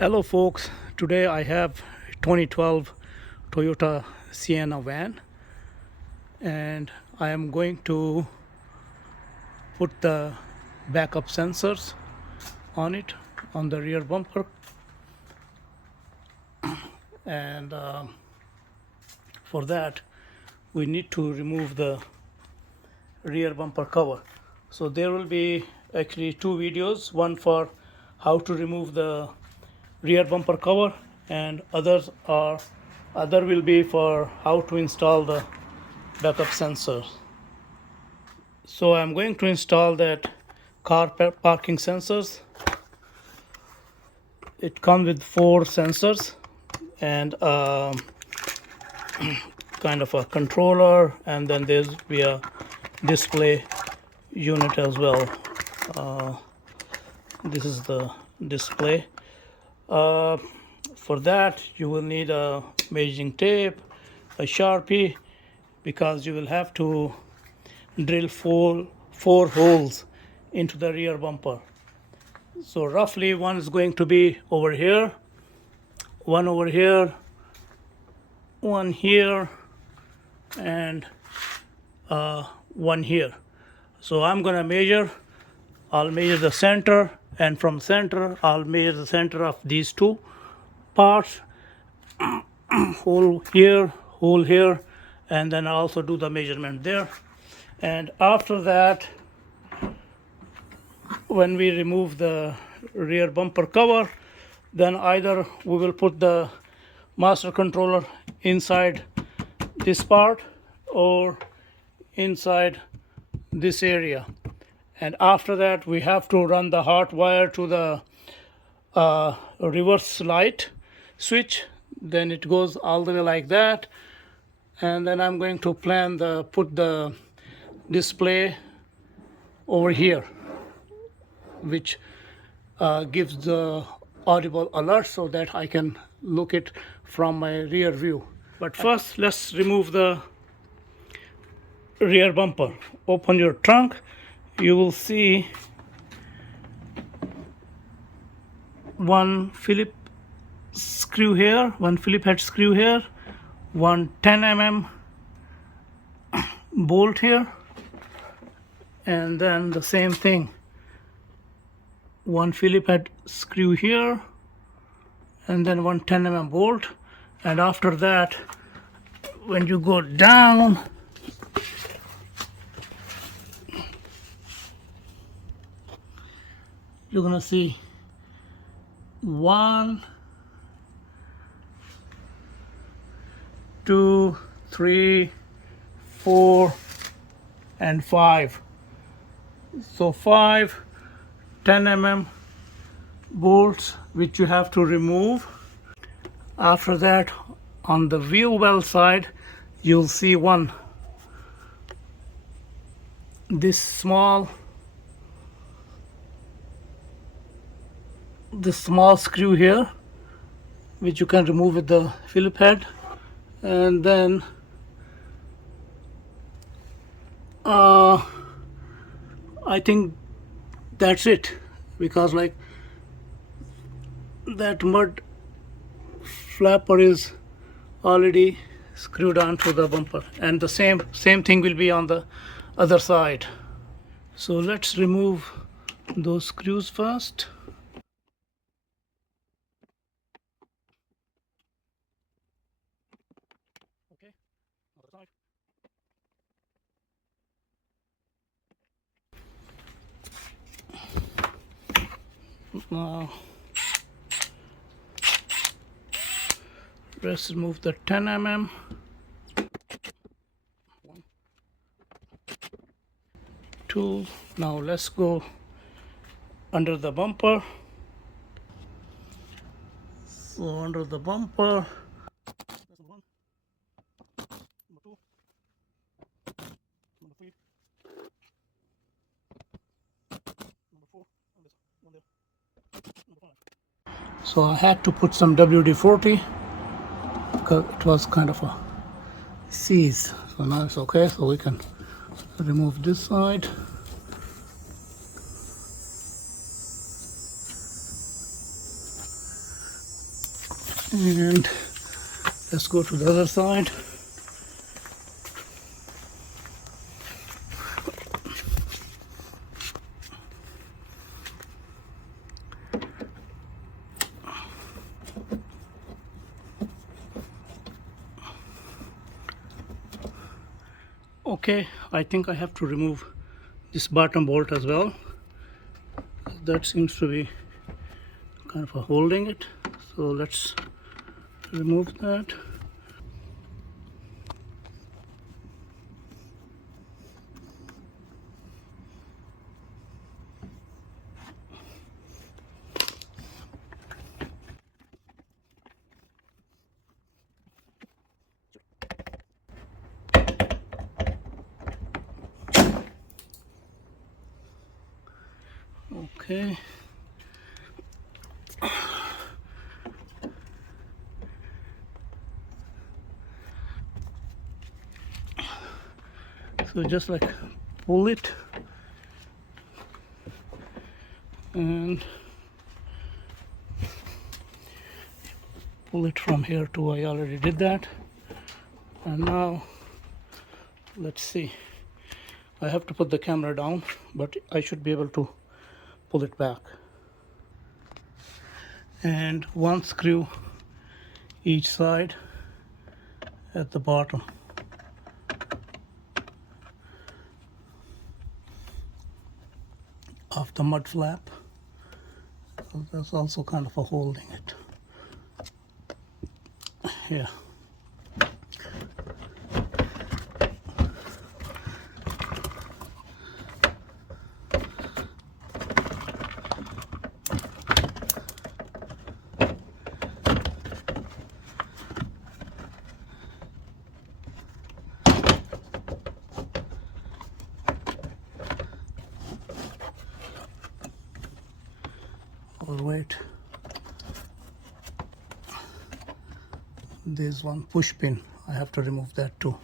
Hello folks, today I have 2012 Toyota Sienna van and I am going to put the backup sensors on it on the rear bumper and for that we need to remove the rear bumper cover. So there will be actually two videos, one for how to remove the rear bumper cover and other will be for how to install the backup sensor. So I'm going to install that parking sensors. It comes with 4 sensors and kind of a controller, and then there's be a display unit as well. This is the display. For that you will need a measuring tape, a Sharpie, because you will have to drill four holes into the rear bumper. So roughly one is going to be over here, one over here, one here, and one here. So I'm gonna measure. I'll measure the center, and from center I'll measure the center of these two parts, hole here, and then I'll also do the measurement there. And after that, when we remove the rear bumper cover, then either we will put the master controller inside this part or inside this area. And after that we have to run the hot wire to the reverse light switch. Then it goes all the way like that, and then I'm going to put the display over here, which gives the audible alert so that I can look it from my rear view. But first let's remove the rear bumper. Open your trunk, you will see one Phillips screw here, one Phillips head screw here, one 10 mm bolt here, and then the same thing, one Phillips head screw here, and then one 10 mm bolt. And after that, when you go down, you're gonna see 1, 2, 3, 4, and 5. So 5 10 mm bolts which you have to remove. After that, on the wheel well side, you'll see this small screw here, which you can remove with the Phillips head. And then I think that's it, because like that mud flapper is already screwed onto the bumper, and the same thing will be on the other side. So let's remove those screws first. Okay, other side. Now let's remove the 10 mm. 1, 2. Now let's go under the bumper. So under the bumper, that's number 1, number 2, number 3, number 4, and this one there, number 5. So I had to put some WD-40 because it was kind of a seize. So now it's okay, so we can remove this side. And let's go to the other side. Okay, I think I have to remove this bottom bolt as well. That seems to be kind of holding it. So let's remove that. Okay. So just like pull it and pull it from here too. I already did that. And now let's see. I have to put the camera down, but I should be able to pull it back. And one screw each side at the bottom. Of the mud flap. So that's also kind of a holding it. Yeah. Or wait. There's one push pin. I have to remove that too.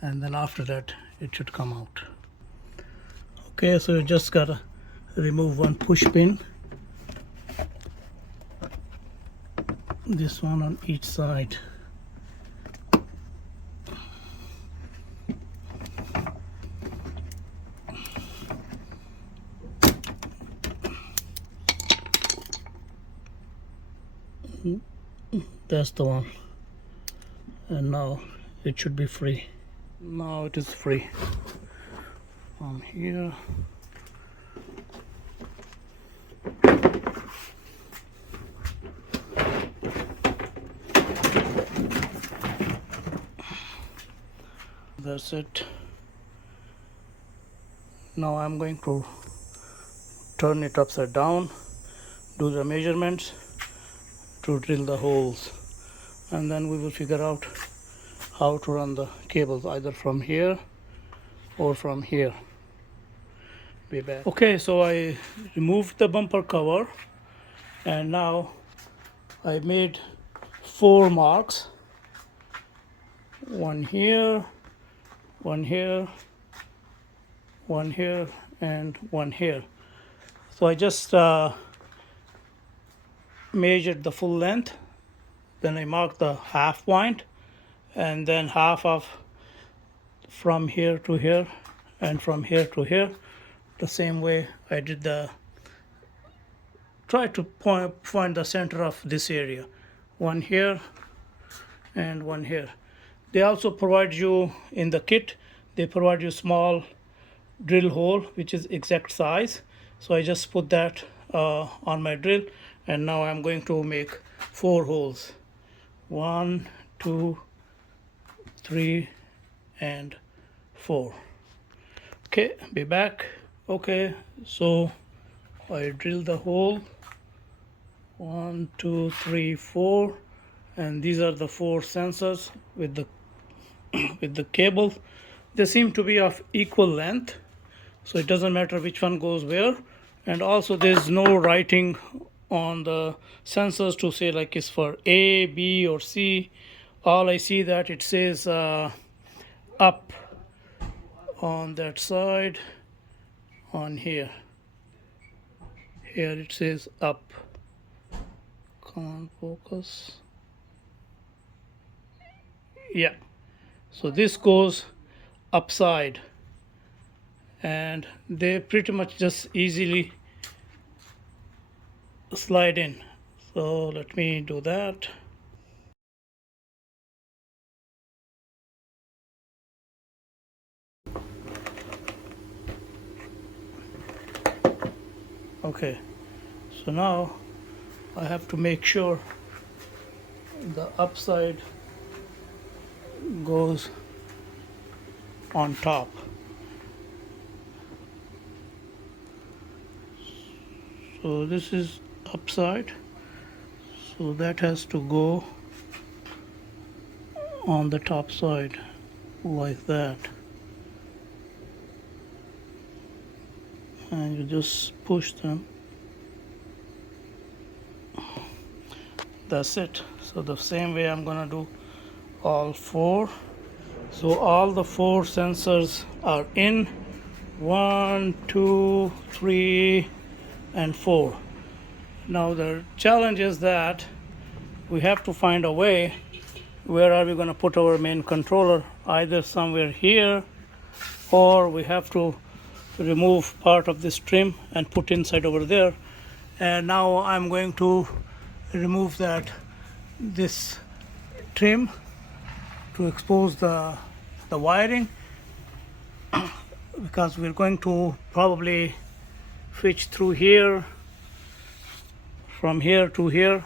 And then after that, it should come out. Okay, so you just gotta remove one push pin. This one on each side. That's the one. And now it should be free. Now it is free. From here. That's it. Now I'm going to turn it upside down, do the measurements to drill the holes, and then we will figure out how to run the cables either from here or from here. Be back. Okay, so I removed the bumper cover and now I made 4 marks. One here, one here, one here, and one here. So I just measured the full length, then I marked the half point, and then half of from here to here and from here to here. The same way I did try to find the center of this area. One here and one here. They also provide you in the kit, they provide you small drill hole which is exact size. So I just put that on my drill, and now I'm going to make 4 holes. 1, 2, 3, and 4. Okay, be back. Okay, so I drill the hole. 1, 2, 3, 4, and these are the 4 sensors with the with the cable. They seem to be of equal length, so it doesn't matter which one goes where. And also there's no writing on the sensors to say like it's for A, B, or C. All I see that it says up on that side. On here it says up. Come on, focus. Yeah, so this goes upside, and they pretty much just easily slide in. So let me do that. Okay, so now I have to make sure the upside goes on top. So this is upside, so that has to go on the top side like that, and you just push them. That's it. So the same way I'm gonna do all four. So all the four sensors are in. 1, 2, 3, and 4. Now the challenge is that we have to find a way. Where are we going to put our main controller? Either somewhere here, or we have to remove part of this trim and put inside over there. And now I'm going to remove this trim to expose the wiring, because we're going to probably switch through here, from here to here,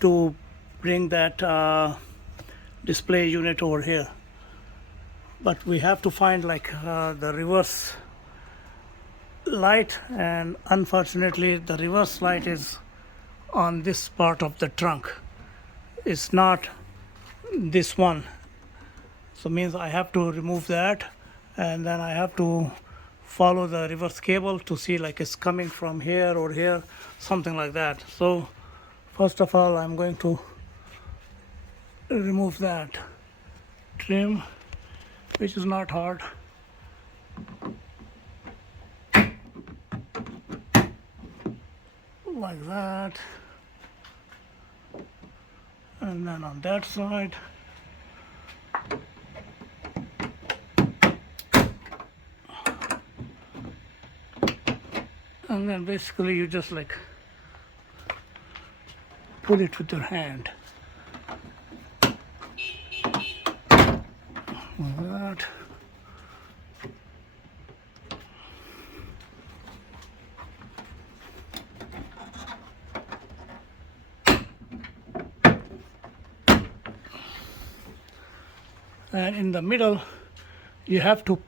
to bring that display unit over here. But we have to find like the reverse light, and unfortunately the reverse light is on this part of the trunk. It's not this one. So means I have to remove that, and then I have to follow the reverse cable to see like it's coming from here or here, something like that. So first of all, I'm going to remove that trim, which is not hard. Like that. And then on that side. And then basically you just like pull it with your hand. Like that. And in the middle, you have to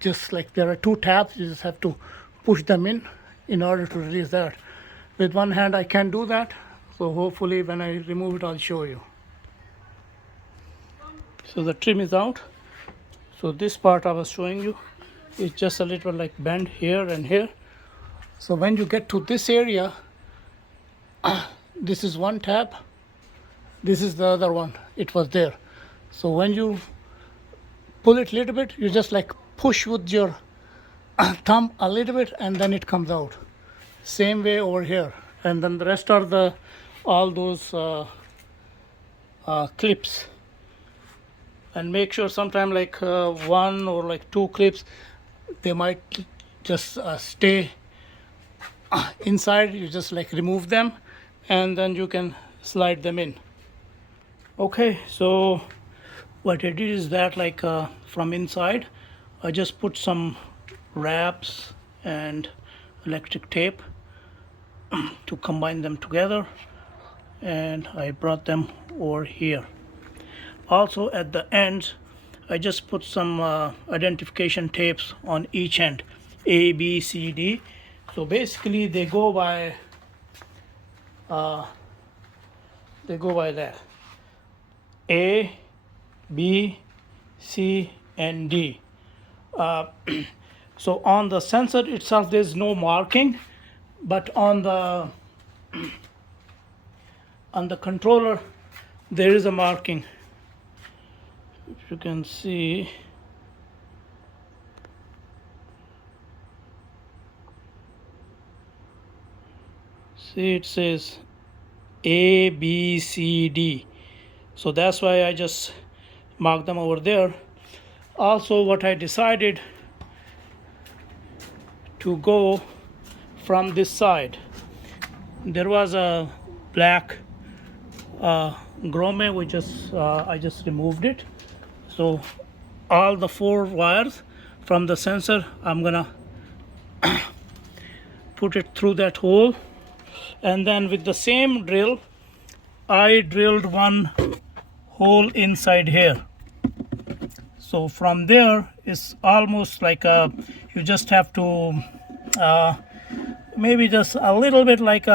just like, there are two tabs, you just have to push them in order to release that. With one hand I can't do that, so hopefully when I remove it I'll show you. So the trim is out. So this part I was showing you is just a little like bend here and here. So when you get to this area, this is one tab, this is the other one, it was there. So when you pull it a little bit, you just like push with your thumb a little bit, and then it comes out. Same way over here. And then the rest are all those clips. And make sure sometime like one or like two clips, they might just stay inside. You just like remove them, and then you can slide them in. Okay, so what I did is that like from inside I just put some wraps and electric tape to combine them together, and I brought them over here. Also at the ends I just put some identification tapes on each end, A, B, C, D. So basically they go by that, A, B, C, and D. So on the sensor itself there's no marking, but on the controller there is a marking. If you can see, it says A, B, C, D. So that's why I just marked them over there. Also, what I decided to go from this side, there was a black grommet, I just removed it. So all the 4 wires from the sensor, I'm gonna put it through that hole, and then with the same drill I drilled one hole inside here. So from there it's almost like you just have to maybe just a little bit like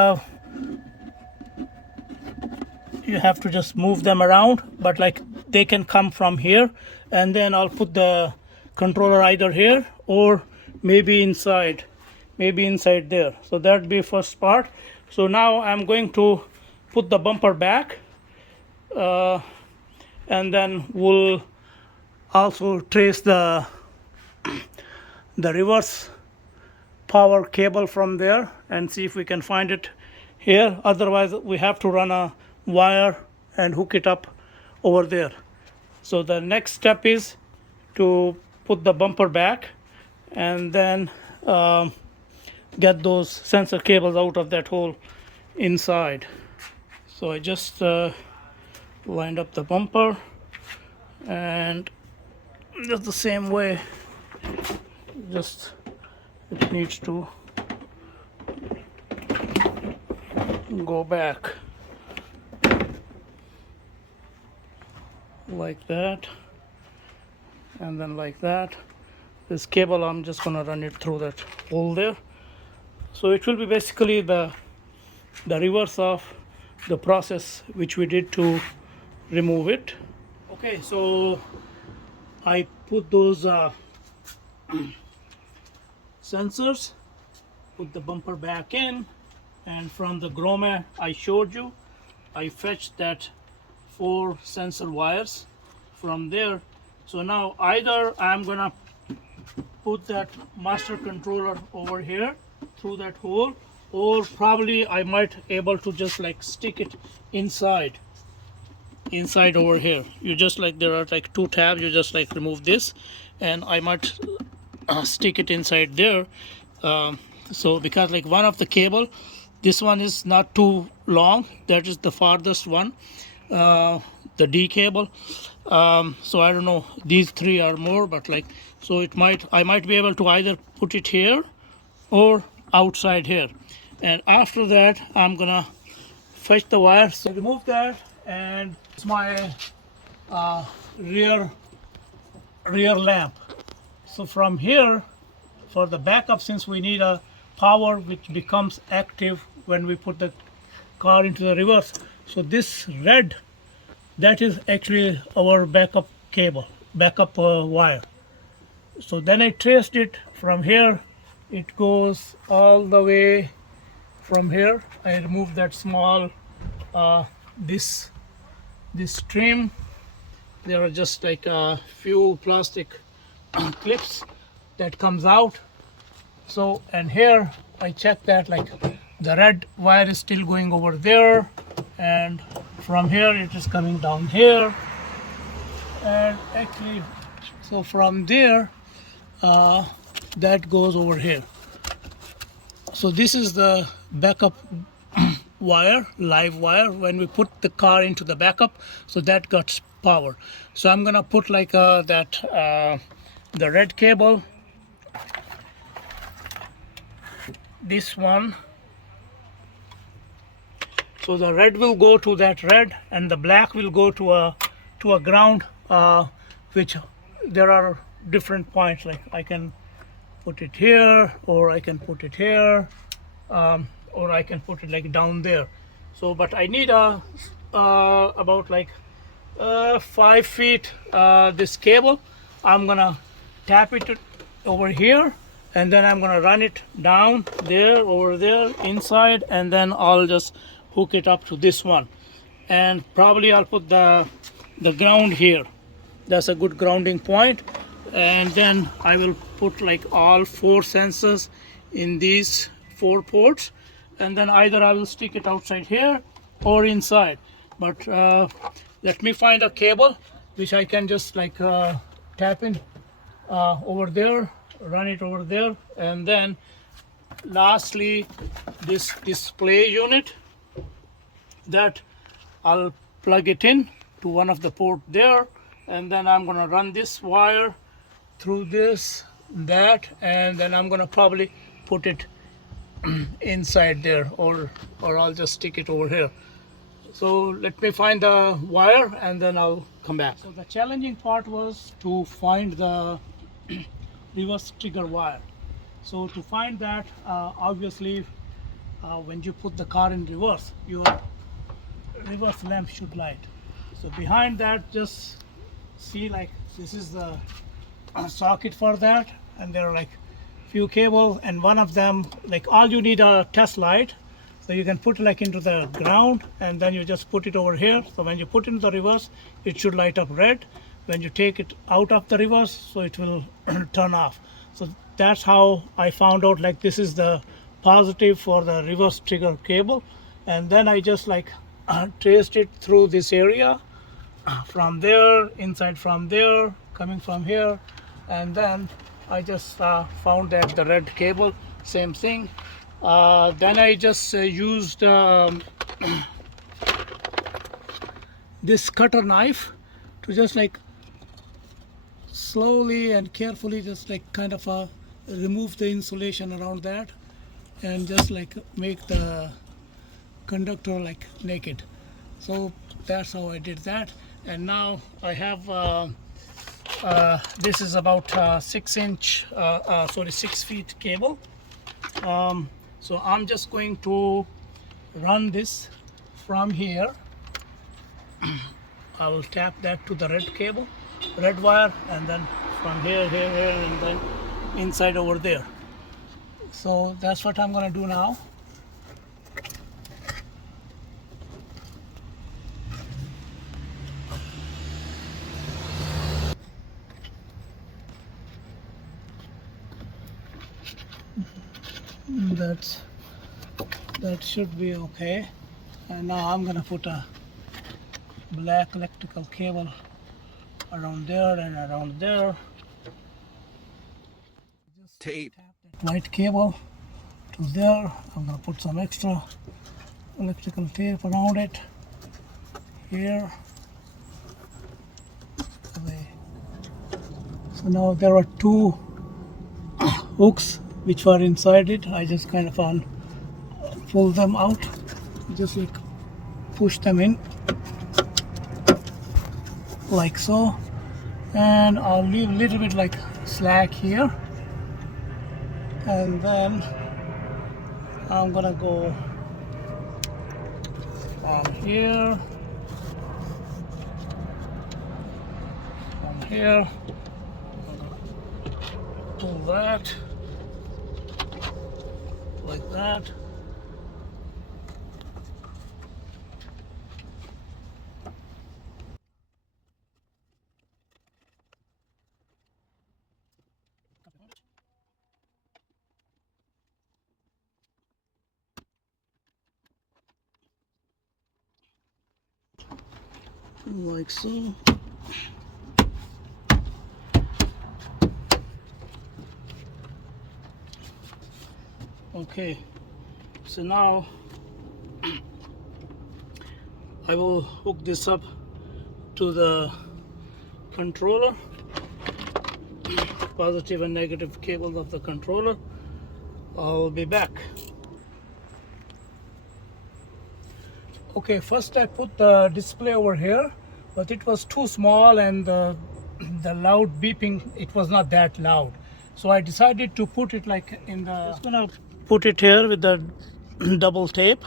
you have to just move them around, but like they can come from here, and then I'll put the controller either here or maybe inside there. So that'd be first part. So now I'm going to put the bumper back, and then we'll also trace the reverse power cable from there and see if we can find it here. Otherwise we have to run a wire and hook it up over there. So the next step is to put the bumper back and then get those sensor cables out of that hole inside. So I just lined up the bumper, and just the same way, just it needs to go back like that, and then like that. This cable, I'm just gonna run it through that hole there. So it will be basically the reverse of the process which we did to remove it. Okay, so I put those sensors, put the bumper back in, and from the grommet I showed you, I fetched that 4 sensor wires from there. So now either I'm gonna put that master controller over here through that hole, or probably I might able to just like stick it inside over here. You just like, there are like 2 tabs, you just like remove this, and I might stick it inside there. So because like one of the cable, this one is not too long, that is the farthest one, the D cable. So I don't know, these 3 are more, but like, so I might be able to either put it here or outside here. And after that I'm gonna fetch the wires. So remove that, and it's my rear lamp. So from here, for the backup, since we need a power which becomes active when we put the car into the reverse, so this red, that is actually our backup cable, backup wire. So then I traced it from here, it goes all the way from here. I removed that small this trim. There are just like a few plastic clips that comes out. So, and here I checked that like the red wire is still going over there, and from here it is coming down here, and actually so from there that goes over here. So this is the backup wire, live wire, when we put the car into the backup, so that got power. So I'm gonna put like the red cable, this one. So the red will go to that red, and the black will go to a ground, which there are different points, like I can put it here, or I can put it here, or I can put it like down there. So but I need about like 5 feet this cable. I'm gonna tap it over here, and then I'm gonna run it down there, over there, inside, and then I'll just hook it up to this one, and probably I'll put the ground here. That's a good grounding point. And then I will put like all 4 sensors in these 4 ports, and then either I will stick it outside here or inside. But let me find a cable which I can just like tap in over there, run it over there, and then lastly this display unit that I'll plug it in to one of the port there, and then I'm gonna run this wire through this, that, and then I'm gonna probably put it inside there, or I'll just stick it over here. So let me find the wire and then I'll come back. So the challenging part was to find the reverse trigger wire. So to find that, obviously when you put the car in reverse, your reverse lamp should light. So behind that, just see, like, this is the socket for that, and there are like few cables, and one of them, like, all you need a test light, so you can put like into the ground, and then you just put it over here. So when you put in the reverse, it should light up red. When you take it out of the reverse, so it will turn off. So that's how I found out, like, this is the positive for the reverse trigger cable. And then I just like traced it through this area, from there, inside from there, coming from here, and then I just found that the red cable, same thing. Then I just used this cutter knife to just like slowly and carefully just like kind of remove the insulation around that, and just like make the conductor like naked. So that's how I did that. And now I have this is about 6 feet cable. So I'm just going to run this from here. I will tap that to the red wire, and then from here, and then inside over there. So that's what I'm gonna do now. That should be okay. And now I'm gonna put a black electrical cable around there and around there. Just tape. Tap that white cable to there. I'm gonna put some extra electrical tape around it here. So now there are two hooks which were inside it. I just kind of pull them out, just like push them in like so, and I'll leave a little bit like slack here, and then I'm gonna go from here, pull that like that. Like so. Okay, so now I will hook this up to the controller, positive and negative cables of the controller. I'll be back. Okay, first I put the display over here, but it was too small, and the loud beeping, it was not that loud. So I decided to put it like in the, just gonna put it here with the double tape,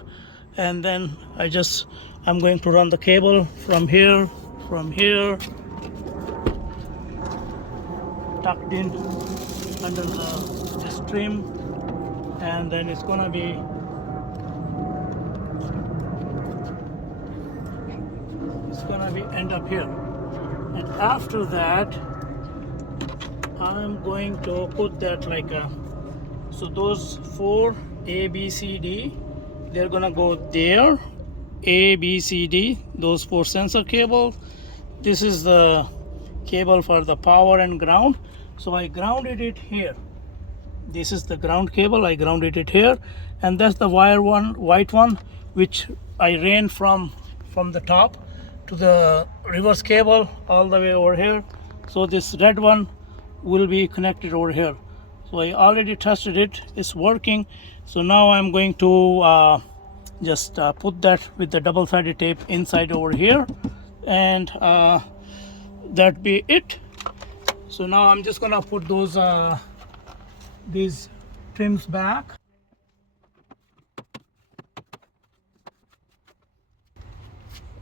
and then I'm going to run the cable from here, tucked in under this trim, and then it's gonna be end up here. And after that, I'm going to put that like so those 4 A, B, C, D, they're gonna go there, A, B, C, D, those 4 sensor cables. This is the cable for the power and ground. So I grounded it here. This is the ground cable. I grounded it here, and that's the white one, which I ran from the top to the reverse cable all the way over here. So this red one will be connected over here. So I already tested it. It's working. So now I'm going to just put that with the double-sided tape inside over here, and that be it. So now I'm just gonna put those these trims back.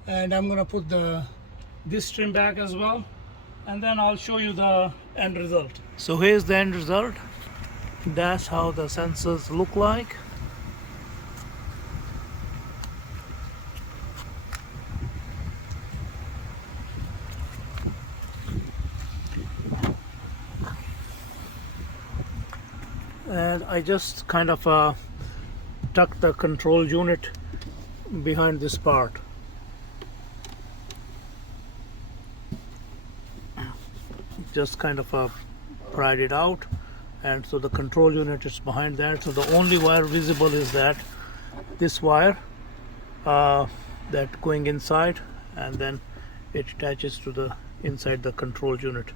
And I'm gonna put this trim back as well, and then I'll show you the end result. So here's the end result. That's how the sensors look like. And I just kind of tucked the control unit behind this part. Just kind of pried it out, and so the control unit is behind that. So the only wire visible is this wire that going inside, and then it attaches to the inside the control unit,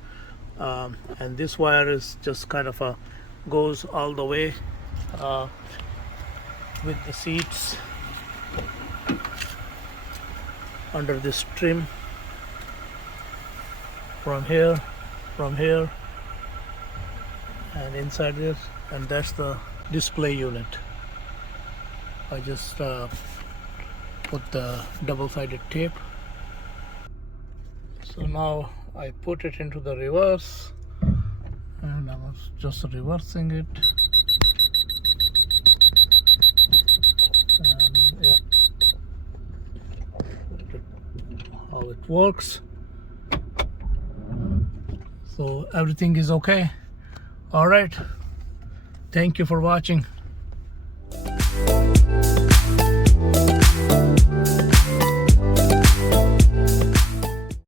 and this wire is just kind of goes all the way with the seats under this trim from here, and inside this, and that's the display unit. I just put the double-sided tape. So now I put it into the reverse, and I was just reversing it, and yeah, how it works. So everything is okay. All right, thank you for watching.